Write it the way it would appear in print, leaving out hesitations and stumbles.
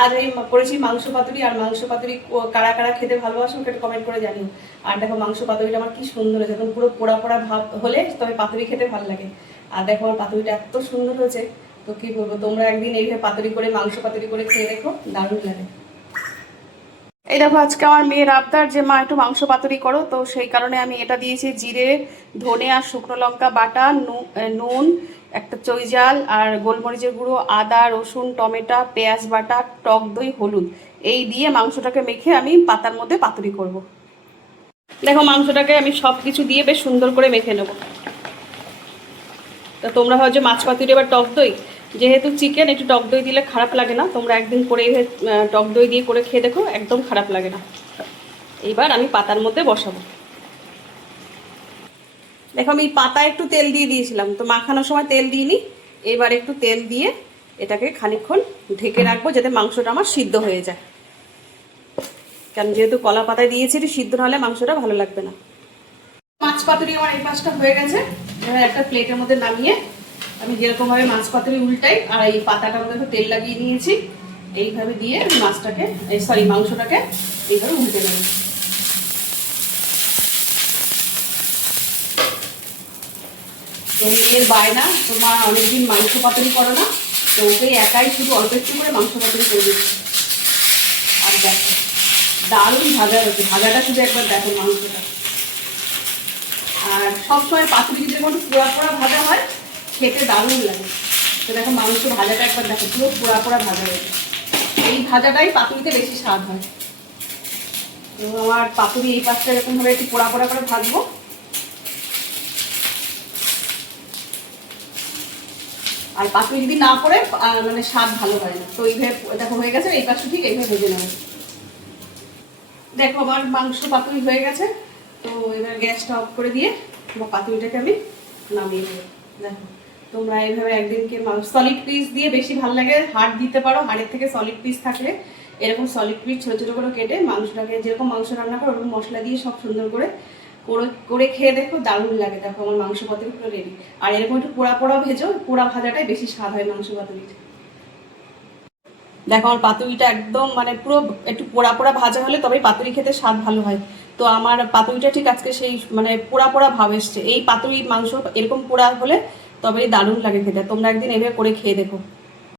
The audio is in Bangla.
আর এই করেছি মাংস পাতুরি। আর মাংস পাতুরি কারা কারা খেতে ভালোবাসো ওকে কমেন্ট করে জানিও। আর দেখো মাংস পাতুরিটা আমার কি সুন্দর হয়েছে, এখন পুরো পোড়া পোড়া ভাব হলে তবে পাতুরি খেতে ভালো লাগে। আর দেখো আমার পাতুরিটা এত সুন্দর হয়েছে, তো কি বলবো, তোমরা একদিন এইভাবে পাতুরি করে মাংস পাতুরি করে খেয়ে দেখো, দারুণ লাগে। এই দেখো আজকে আমার মেয়ের আবদার যে মা একটু মাংস পাতুরি করো, তো সেই কারণে আমি এটা দিয়েছি, জিরে ধনে আর শুকনো লঙ্কা বাটা, নুন, একটা চৈজাল আর গোলমরিচের গুঁড়ো, আদা রসুন টমেটো পেঁয়াজ বাটা, টক দই, হলুদ, এই দিয়ে মাংসটাকে মেখে আমি পাতার মধ্যে পাতুরি করব। দেখো মাংসটাকে আমি সব কিছু দিয়ে বেশ সুন্দর করে মেখে নেব। তো তোমরা ভাবছো মাছ পাতুরি এবার টক দই, যেহেতু চিকেন একটু টক দই দিলে খারাপ লাগে না, তোমরা একদিন করে টক দই দিয়ে করে খেয়ে দেখো, একদম খারাপ লাগে না। এইবার আমি পাতার মধ্যে বসাবো। দেখো আমি পাতায় একটু তেল দিয়ে দিয়েছিলাম, তো মাখানোর সময় তেল দিইনি, এবার একটু তেল দিয়ে এটাকে খানিকক্ষণ ঢেকে রাখবো যাতে মাংসটা আমার সিদ্ধ হয়ে যায়, কারণ যেহেতু কলা পাতায় দিয়েছি সিদ্ধ না হলে মাংসটা ভালো লাগবে না। মাছ পাতুরি আমার এই পাশটা হয়ে গেছে, এবার একটা প্লেটের মধ্যে নামিয়ে আমি যেরকম ভাবে মাছ পাতুরি উল্টাই, আর এই পাতাটার মধ্যে একটু তেল লাগিয়ে নিয়েছি, এইভাবে দিয়ে মাছটাকে মাংসটাকে এইভাবে উল্টে নেব। তো মেয়ের বায়না, তোমার অনেকদিন মাংস পাতুরি করো না, তো ওকে একাই শুধু অল্প একটু করে মাংস পাতুরি করে দিচ্ছি। আর দেখো দারুণ ভাজা হচ্ছে, ভাজাটা শুধু একবার দেখো মাংসটা। আর সবসময় পাতুরি যেমন পোড়া পোড়া ভাজা হয়, খেতে দারুণ লাগে। তো দেখো মাংস ভাজাটা একবার দেখো পুরো পোড়া পোড়া ভাজা হয়েছে, এই ভাজাটাই পাতুরিতে বেশি স্বাদ হয়। তো আমার পাতুরি এই পাশটা এরকমভাবে একটু পোড়া পোড়া করে ভাজবো। আর পাতুরি যদি না পড়ে মানে স্বাদ ভালো হয় না, তো এইভাবে দেখো হয়ে গেছে, এই পাশটা ঠিক এইভাবে ভেজে নেবে। দেখো আমার মাংস পাতুরি হয়ে গেছে, তো এবার গ্যাসটা অফ করে দিয়ে পাতুরিটাকে আমি নামিয়ে দেবো। দেখো তোমরা এইভাবে একদিনকে সলিড পিস দিয়ে বেশি ভালো লাগে, হাড় দিতে পারো, হাড়ের থেকে সলিড পিস থাকলে এরকম সলিড পিস ছোটো ছোটো করে কেটে মাংসটাকে যেরকম মাংস রান্না করো ওরকম মশলা দিয়ে সব সুন্দর করে করে খেয়ে দেখো, দারুণ লাগে। দেখো আমার মাংস পাতুরি পুরো রেডি। আর এরকম একটু পোড়া পোড়া ভেজো, পোড়া ভাজাটাই বেশি স্বাদ হয় মাংস পাতুরির। দেখো আমার পাতুরিটা একদম মানে পুরো একটু পোড়া পোড়া ভাজা হলে তবেই পাতুরি খেতে স্বাদ ভালো হয়। তো আমার পাতুরিটা ঠিক আজকে সেই মানে পোড়া পোড়া ভাব এসছে। এই পাতুরি মাংস এরকম পোড়া হলে তবেই দারুণ লাগে খেতে। তোমরা একদিন এভাবে করে খেয়ে দেখো।